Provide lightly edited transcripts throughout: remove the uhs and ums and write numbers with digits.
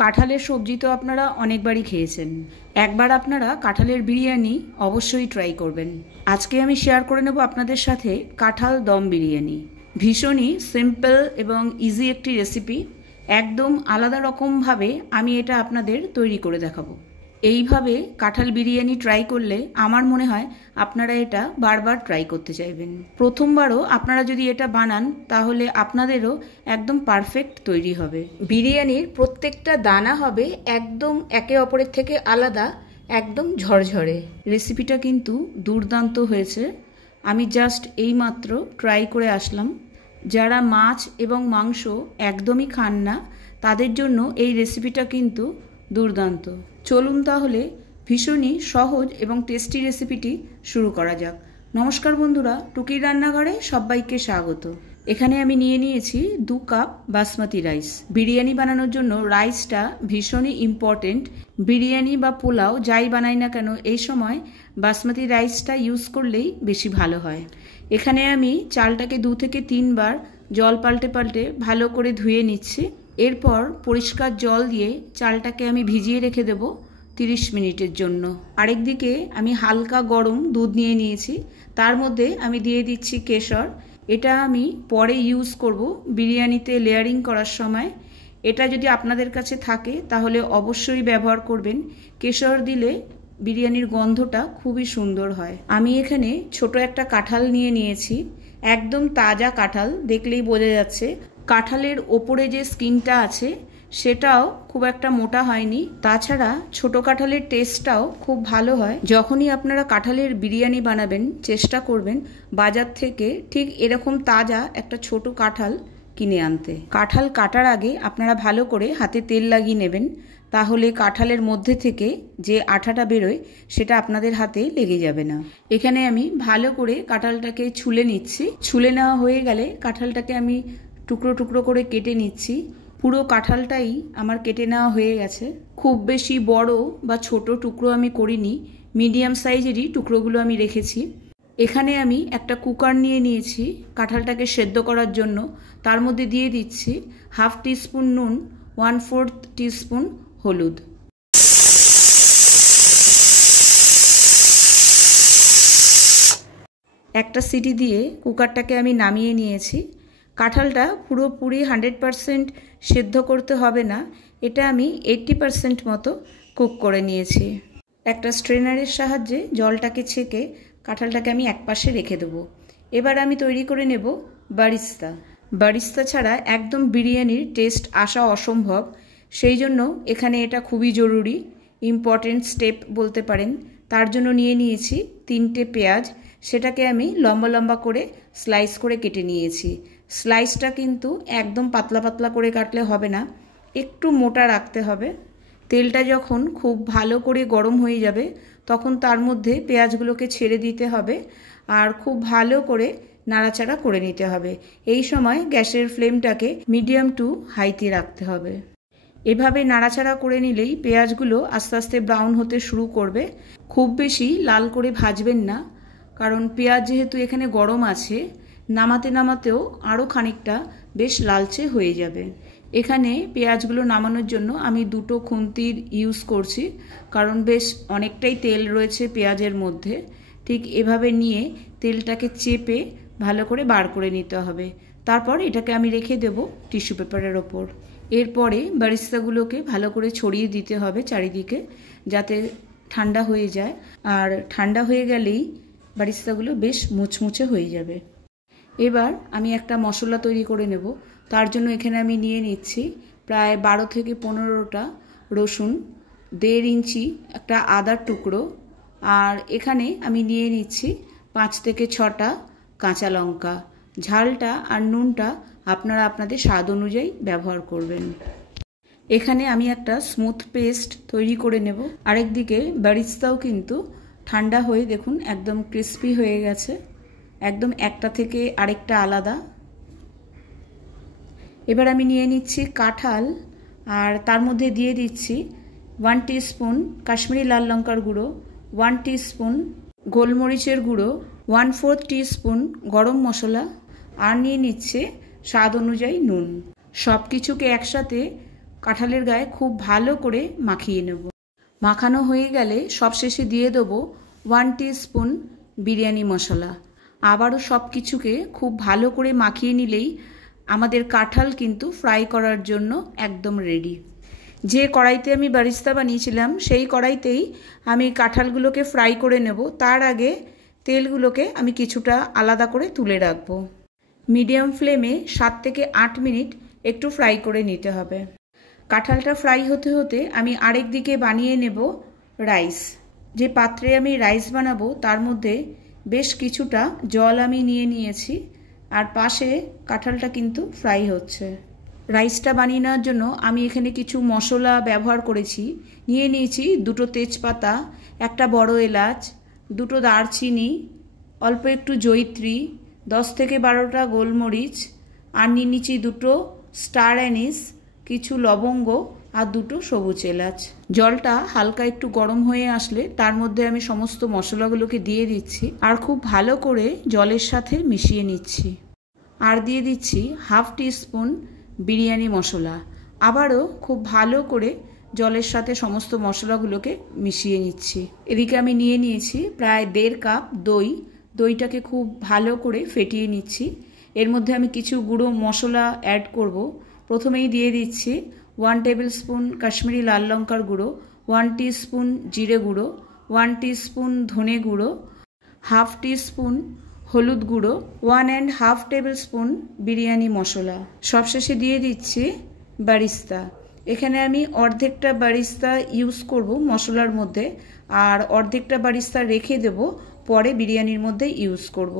কাঁঠালের সবজি তো আপনারা অনেকবারই খেয়েছেন। একবার আপনারা কাঁঠালের বিরিয়ানি অবশ্যই ট্রাই করবেন। আজকে আমি শেয়ার করে নেব আপনাদের সাথে কাঁঠাল দম বিরিয়ানি। ভীষণই সিম্পল এবং ইজি একটি রেসিপি। একদম আলাদা রকমভাবে আমি এটা আপনাদের তৈরি করে দেখাবো। এইভাবে কাঁঠাল বিরিয়ানি ট্রাই করলে আমার মনে হয় আপনারা এটা বারবার ট্রাই করতে চাইবেন। প্রথমবারও আপনারা যদি এটা বানান তাহলে আপনাদেরও একদম পারফেক্ট তৈরি হবে। বিরিয়ানির প্রত্যেকটা দানা হবে একদম একে অপরের থেকে আলাদা, একদম ঝরঝরে। রেসিপিটা কিন্তু দুর্দান্ত হয়েছে। আমি জাস্ট এইমাত্র ট্রাই করে আসলাম। যারা মাছ এবং মাংস একদমই খান না তাদের জন্য এই রেসিপিটা কিন্তু দুর্দান্ত। চলুন তাহলে ভীষণই সহজ এবং টেস্টি রেসিপিটি শুরু করা যাক। নমস্কার বন্ধুরা, টুকির রান্নাঘরে সবাইকে স্বাগত। এখানে আমি নিয়ে নিয়েছি 2 কাপ বাসমতি রাইস। বিরিয়ানি বানানোর জন্য রাইসটা ভীষণই ইম্পর্টেন্ট। বিরিয়ানি বা পোলাও যাই বানাই না কেন এই সময় বাসমতি রাইসটা ইউজ করলেই বেশি ভালো হয়। এখানে আমি চালটাকে 2 থেকে 3 বার জল পাল্টে পাল্টে ভালো করে ধুয়ে নিচ্ছি। এরপর পরিষ্কার জল দিয়ে চালটাকে আমি ভিজিয়ে রেখে দেব 30 মিনিটের জন্য। আরেকদিকে আমি হালকা গরম দুধ নিয়ে নিয়েছি, তার মধ্যে আমি দিয়ে দিচ্ছি কেশর। এটা আমি পরে ইউজ করব বিরিয়ানিতে লেয়ারিং করার সময়। এটা যদি আপনাদের কাছে থাকে তাহলে অবশ্যই ব্যবহার করবেন। কেশর দিলে বিরিয়ানির গন্ধটা খুবই সুন্দর হয়। আমি এখানে ছোট একটা কাঁঠাল নিয়ে নিয়েছি, একদম তাজা কাঁঠাল, দেখলেই বোঝা যাচ্ছে। কাঁঠালের ওপরে যে স্কিনটা আছে সেটাও খুব একটা মোটা হয়নি। তাছাড়া ছোট কাঁঠালের টেস্টটাও খুব ভালো হয়। যখনই আপনারা কাঁঠালের বিরিয়ানি বানাবেন চেষ্টা করবেন বাজার থেকে ঠিক এরকম তাজা একটা ছোট কাঁঠাল কিনে আনতে। কাঁঠাল কাটার আগে আপনারা ভালো করে হাতে তেল লাগিয়ে নেবেন, তাহলে কাঁঠালের মধ্যে থেকে যে আঠাটা বেরোয় সেটা আপনাদের হাতে লেগে যাবে না। এখানে আমি ভালো করে কাঁঠালটাকে ছুলে নিচ্ছি। ছুলে নেওয়া হয়ে গেলে কাঁঠালটাকে আমি টুকরো টুকরো করে কেটে নিচ্ছি। পুরো কাঁঠালটাই আমার কেটে নেওয়া হয়ে গেছে। খুব বেশি বড় বা ছোট টুকরো আমি করিনি, মিডিয়াম সাইজেরই টুকরোগুলো আমি রেখেছি। এখানে আমি একটা কুকার নিয়ে নিয়েছি কাঁঠালটাকে সেদ্ধ করার জন্য। তার মধ্যে দিয়ে দিচ্ছি 1/2 টিস্পুন নুন, 1/4 টিস্পুন হলুদ। একটা সিটি দিয়ে কুকারটাকে আমি নামিয়ে নিয়েছি। কাঁঠালটা পুরোপুরি 100% সেদ্ধ করতে হবে না, এটা আমি 80% মতো কুক করে নিয়েছি। একটা স্ট্রেনারের সাহায্যে জলটাকে ছেঁকে কাঁঠালটাকে আমি একপাশে রেখে দেবো। এবার আমি তৈরি করে নেব বারিস্তা। বারিস্তা ছাড়া একদম বিরিয়ানির টেস্ট আসা অসম্ভব, সেই জন্য এখানে এটা খুবই জরুরি, ইম্পর্টেন্ট স্টেপ বলতে পারেন। তার জন্য নিয়ে নিয়েছি 3টে পেঁয়াজ, সেটাকে আমি লম্বা লম্বা করে স্লাইস করে কেটে নিয়েছি। স্লাইসটা কিন্তু একদম পাতলা পাতলা করে কাটলে হবে না, একটু মোটা রাখতে হবে। তেলটা যখন খুব ভালো করে গরম হয়ে যাবে তখন তার মধ্যে পেঁয়াজগুলোকে ছেড়ে দিতে হবে আর খুব ভালো করে নাড়াচাড়া করে নিতে হবে। এই সময় গ্যাসের ফ্লেমটাকে মিডিয়াম টু হাইতে রাখতে হবে। এভাবে নাড়াচাড়া করে নিলেই পেঁয়াজগুলো আস্তে আস্তে ব্রাউন হতে শুরু করবে। খুব বেশি লাল করে ভাজবেন না, কারণ পেঁয়াজ যেহেতু এখানে গরম আছে, নামাতে নামাতেও আরও খানিকটা বেশ লালচে হয়ে যাবে। এখানে পেঁয়াজগুলো নামানোর জন্য আমি 2টো খুন্তির ইউজ করছি, কারণ বেশ অনেকটাই তেল রয়েছে পেঁয়াজের মধ্যে। ঠিক এভাবে নিয়ে তেলটাকে চেপে ভালো করে বার করে নিতে হবে। তারপর এটাকে আমি রেখে দেব টিস্যু পেপারের ওপর। এরপরে বারিস্তাগুলোকে ভালো করে ছড়িয়ে দিতে হবে চারিদিকে, যাতে ঠান্ডা হয়ে যায়। আর ঠান্ডা হয়ে গেলেই বারিস্তাগুলো বেশ মুচমুচে হয়ে যাবে। এবার আমি একটা মশলা তৈরি করে নেব। তার জন্য এখানে আমি নিয়ে নিচ্ছি প্রায় 12 থেকে 15টা রসুন, 1.5 ইঞ্চি একটা আদার টুকরো, আর এখানে আমি নিয়ে নিচ্ছি 5 থেকে 6টা কাঁচা লঙ্কা। ঝালটা আর নুনটা আপনারা আপনাদের স্বাদ অনুযায়ী ব্যবহার করবেন। এখানে আমি একটা স্মুথ পেস্ট তৈরি করে নেব। আরেকদিকে বারিস্তাও কিন্তু ঠান্ডা হয়ে দেখুন একদম ক্রিস্পি হয়ে গেছে, একদম একটা থেকে আরেকটা আলাদা। এবার আমি নিয়ে নিচ্ছি কাঁঠাল আর তার মধ্যে দিয়ে দিচ্ছি 1 টিস্পুন কাশ্মীরি লাল লঙ্কার গুঁড়ো, 1 টিস্পুন গোলমরিচের গুঁড়ো, 1/4 টিস্পুন গরম মশলা, আর নিয়ে নিচ্ছে স্বাদ অনুযায়ী নুন। সব কিছুকে একসাথে কাঁঠালের গায়ে খুব ভালো করে মাখিয়ে নেব। মাখানো হয়ে গেলে সবশেষে দিয়ে দেবো 1 টিস্পুন বিরিয়ানি মশলা। আবারও সব কিছুকে খুব ভালো করে মাখিয়ে নিলেই আমাদের কাঁঠাল কিন্তু ফ্রাই করার জন্য একদম রেডি। যে কড়াইতে আমি বারিস্তা বানিয়েছিলাম সেই কড়াইতেই আমি কাঁঠালগুলোকে ফ্রাই করে নেব। তার আগে তেলগুলোকে আমি কিছুটা আলাদা করে তুলে রাখবো। মিডিয়াম ফ্লেমে 7 থেকে 8 মিনিট একটু ফ্রাই করে নিতে হবে। কাঁঠালটা ফ্রাই হতে হতে আমি আরেক দিকে বানিয়ে নেব রাইস। যে পাত্রে আমি রাইস বানাবো তার মধ্যে বেশ কিছুটা জল আমি নিয়ে নিয়েছি, আর পাশে কাঁঠালটা কিন্তু ফ্রাই হচ্ছে। রাইসটা বানিয়ে নেওয়ার জন্য আমি এখানে কিছু মশলা ব্যবহার করেছি। নিয়ে নিয়েছি 2টো তেজপাতা, একটা বড় এলাচ, 2টো দারচিনি, অল্প একটু জয়িত্রী, 10 থেকে 12টা গোলমরিচ, আর নিয়ে নিয়েছি 2টো স্টার অ্যানিস, কিছু লবঙ্গ আর 2টো সবুজ এলাচ। জলটা হালকা একটু গরম হয়ে আসলে তার মধ্যে আমি সমস্ত মশলাগুলোকে দিয়ে দিচ্ছি আর খুব ভালো করে জলের সাথে মিশিয়ে নিচ্ছি। আর দিয়ে দিচ্ছি 1/2 টিস্পুন বিরিয়ানি মশলা। আবারও খুব ভালো করে জলের সাথে সমস্ত মশলাগুলোকে মিশিয়ে নিচ্ছি। এদিকে আমি নিয়ে নিয়েছি প্রায় 1.5 কাপ দই। দইটাকে খুব ভালো করে ফেটিয়ে নিচ্ছি। এর মধ্যে আমি কিছু গুঁড়ো মশলা অ্যাড করব। প্রথমেই দিয়ে দিচ্ছি 1 টেবিল স্পুন কাশ্মীরি লাল লঙ্কার গুঁড়ো, 1 টিস্পুন জিরে গুঁড়ো, 1 টিস্পুন ধনে গুঁড়ো, 1/2 টিস্পুন হলুদ গুঁড়ো, 1.5 টেবিল স্পুন বিরিয়ানি মশলা। সবশেষে দিয়ে দিচ্ছি বারিস্তা। এখানে আমি অর্ধেকটা বারিস্তা ইউজ করব মশলার মধ্যে, আর অর্ধেকটা বারিস্তা রেখে দেব, পরে বিরিয়ানির মধ্যে ইউজ করব।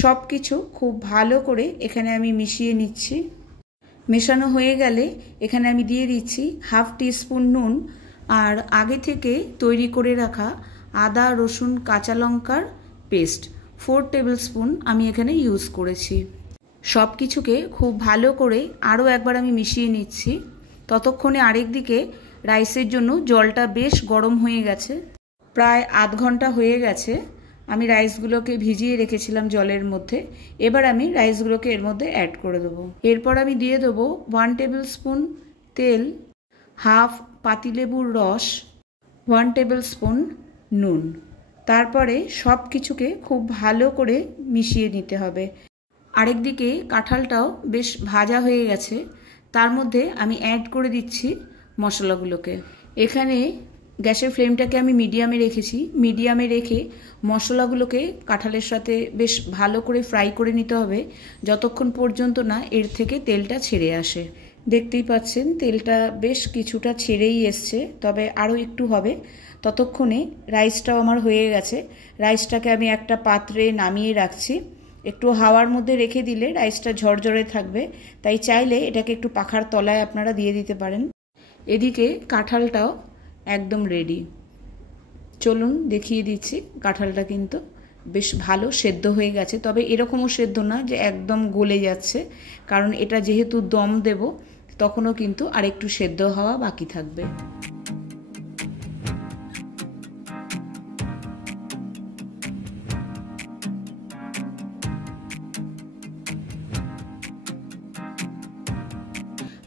সব কিছু খুব ভালো করে এখানে আমি মিশিয়ে নিচ্ছি। মেশানো হয়ে গেলে এখানে আমি দিয়ে দিচ্ছি 1/2 টিস্পুন নুন, আর আগে থেকে তৈরি করে রাখা আদা রসুন কাঁচা লঙ্কার পেস্ট 4 টেবিল স্পুন আমি এখানে ইউজ করেছি। সব কিছুকে খুব ভালো করে আরও একবার আমি মিশিয়ে নিচ্ছি। ততক্ষণে আরেক দিকে রাইসের জন্য জলটা বেশ গরম হয়ে গেছে। প্রায় আধ ঘন্টা হয়ে গেছে আমি রাইসগুলোকে ভিজিয়ে রেখেছিলাম জলের মধ্যে। এবার আমি রাইসগুলোকে এর মধ্যে অ্যাড করে দেবো। এরপর আমি দিয়ে দেবো 1 টেবিল স্পুন তেল, 1/2 পাতিলেবুর রস, 1 টেবিল স্পুন নুন। তারপরে সব কিছুকে খুব ভালো করে মিশিয়ে নিতে হবে। আরেকদিকে কাঁঠালটাও বেশ ভাজা হয়ে গেছে। তার মধ্যে আমি অ্যাড করে দিচ্ছি মশলাগুলোকে। এখানে গ্যাসের ফ্লেমটাকে আমি মিডিয়ামে রেখেছি। মিডিয়ামে রেখে মশলাগুলোকে কাঁঠালের সাথে বেশ ভালো করে ফ্রাই করে নিতে হবে, যতক্ষণ পর্যন্ত না এর থেকে তেলটা ছেড়ে আসে। দেখতেই পাচ্ছেন তেলটা বেশ কিছুটা ছেড়েই এসছে, তবে আরও একটু হবে। ততক্ষণে রাইসটাও আমার হয়ে গেছে। রাইসটাকে আমি একটা পাত্রে নামিয়ে রাখছি। একটু হাওয়ার মধ্যে রেখে দিলে রাইসটা ঝরঝরে থাকবে, তাই চাইলে এটাকে একটু পাখার তলায় আপনারা দিয়ে দিতে পারেন। এদিকে কাঁঠালটাও একদম রেডি। চলুন দেখিয়ে দিচ্ছি। কাঁঠালটা কিন্তু বেশ ভালো সেদ্ধ হয়ে গেছে, তবে এরকমও সেদ্ধ না যে একদম গলে যাচ্ছে, কারণ এটা যেহেতু দম দেব তখনও কিন্তু আরেকটু সেদ্ধ হওয়া বাকি থাকবে।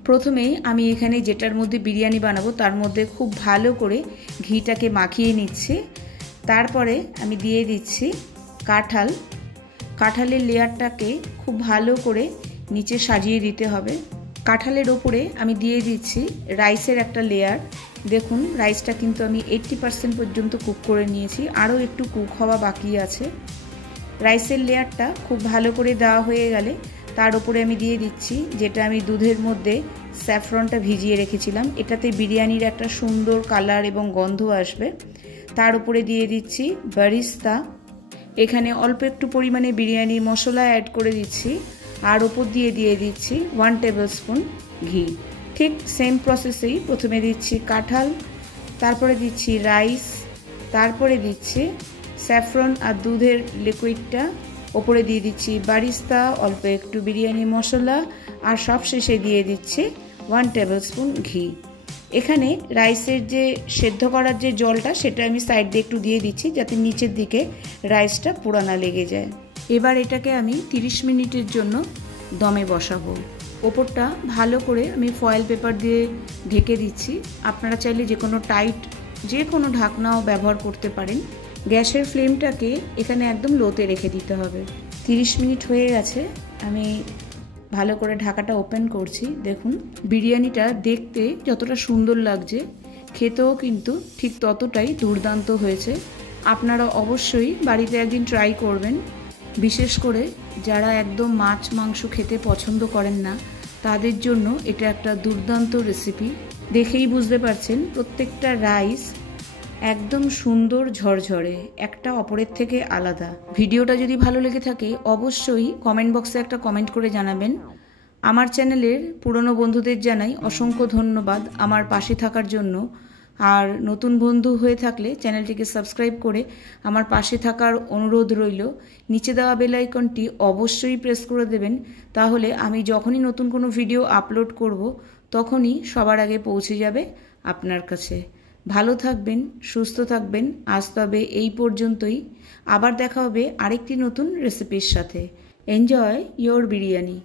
প্রথমেই আমি এখানে যেটার মধ্যে বিরিয়ানি বানাবো তার মধ্যে খুব ভালো করে ঘিটাকে মাখিয়ে নিচ্ছি। তারপরে আমি দিয়ে দিচ্ছি কাঁঠাল। কাঁঠালের লেয়ারটাকে খুব ভালো করে নিচে সাজিয়ে দিতে হবে। কাঁঠালের ওপরে আমি দিয়ে দিচ্ছি রাইসের একটা লেয়ার। দেখুন রাইসটা কিন্তু আমি 80% পর্যন্ত কুক করে নিয়েছি, আরও একটু কুক হওয়া বাকি আছে। রাইসের লেয়ারটা খুব ভালো করে দেওয়া হয়ে গেলে তার উপরে আমি দিয়ে দিচ্ছি যেটা আমি দুধের মধ্যে স্যাফরনটা ভিজিয়ে রেখেছিলাম। এটাতে বিরিয়ানির একটা সুন্দর কালার এবং গন্ধ আসবে। তার উপরে দিয়ে দিচ্ছি বারিস্তা। এখানে অল্প একটু পরিমাণে বিরিয়ানি মশলা অ্যাড করে দিচ্ছি, আর ওপর দিয়ে দিচ্ছি 1 টেবিল স্পুন ঘি। ঠিক সেম প্রসেসেই প্রথমে দিচ্ছি কাঁঠাল, তারপরে দিচ্ছি রাইস, তারপরে দিচ্ছি স্যাফরন আর দুধের লিকুইডটা, ওপরে দিয়ে দিচ্ছি বারিস্তা, অল্প একটু বিরিয়ানি মশলা, আর সবশেষে দিয়ে দিচ্ছি 1 টেবিল স্পুন ঘি। এখানে রাইসের যে সেদ্ধ করার যে জলটা সেটা আমি সাইড দিয়ে একটু দিয়ে দিচ্ছি যাতে নিচের দিকে রাইসটা পুরো না লেগে যায়। এবার এটাকে আমি 30 মিনিটের জন্য দমে বসাবো। ওপরটা ভালো করে আমি ফয়েল পেপার দিয়ে ঢেকে দিচ্ছি। আপনারা চাইলে যে কোনো ঢাকনাও ব্যবহার করতে পারেন। গ্যাসের ফ্লেমটাকে এখানে একদম লোতে রেখে দিতে হবে। 30 মিনিট হয়ে গেছে, আমি ভালো করে ঢাকাটা ওপেন করছি। দেখুন বিরিয়ানিটা দেখতে যতটা সুন্দর লাগছে, খেতেও কিন্তু ঠিক ততটাই দুর্দান্ত হয়েছে। আপনারা অবশ্যই বাড়িতে একদিন ট্রাই করবেন। বিশেষ করে যারা একদম মাছ মাংস খেতে পছন্দ করেন না, তাদের জন্য এটা একটা দুর্দান্ত রেসিপি। দেখেই বুঝতে পারছেন প্রত্যেকটা রাইস একদম সুন্দর ঝরঝরে, একটা অপরের থেকে আলাদা। ভিডিওটা যদি ভালো লেগে থাকে অবশ্যই কমেন্ট বক্সে একটা কমেন্ট করে জানাবেন। আমার চ্যানেলের পুরনো বন্ধুদের জানাই অসংখ্য ধন্যবাদ আমার পাশে থাকার জন্য। আর নতুন বন্ধু হয়ে থাকলে চ্যানেলটিকে সাবস্ক্রাইব করে আমার পাশে থাকার অনুরোধ রইল। নিচে দেওয়া বেল আইকনটি অবশ্যই প্রেস করে দেবেন, তাহলে আমি যখনই নতুন কোনো ভিডিও আপলোড করব তখনই সবার আগে পৌঁছে যাবে আপনার কাছে। ভালো থাকবেন, সুস্থ থাকবেন। আজ তবে এই পর্যন্তই। আবার দেখা হবে আরেকটি নতুন রেসিপির সাথে। Enjoy your biryani.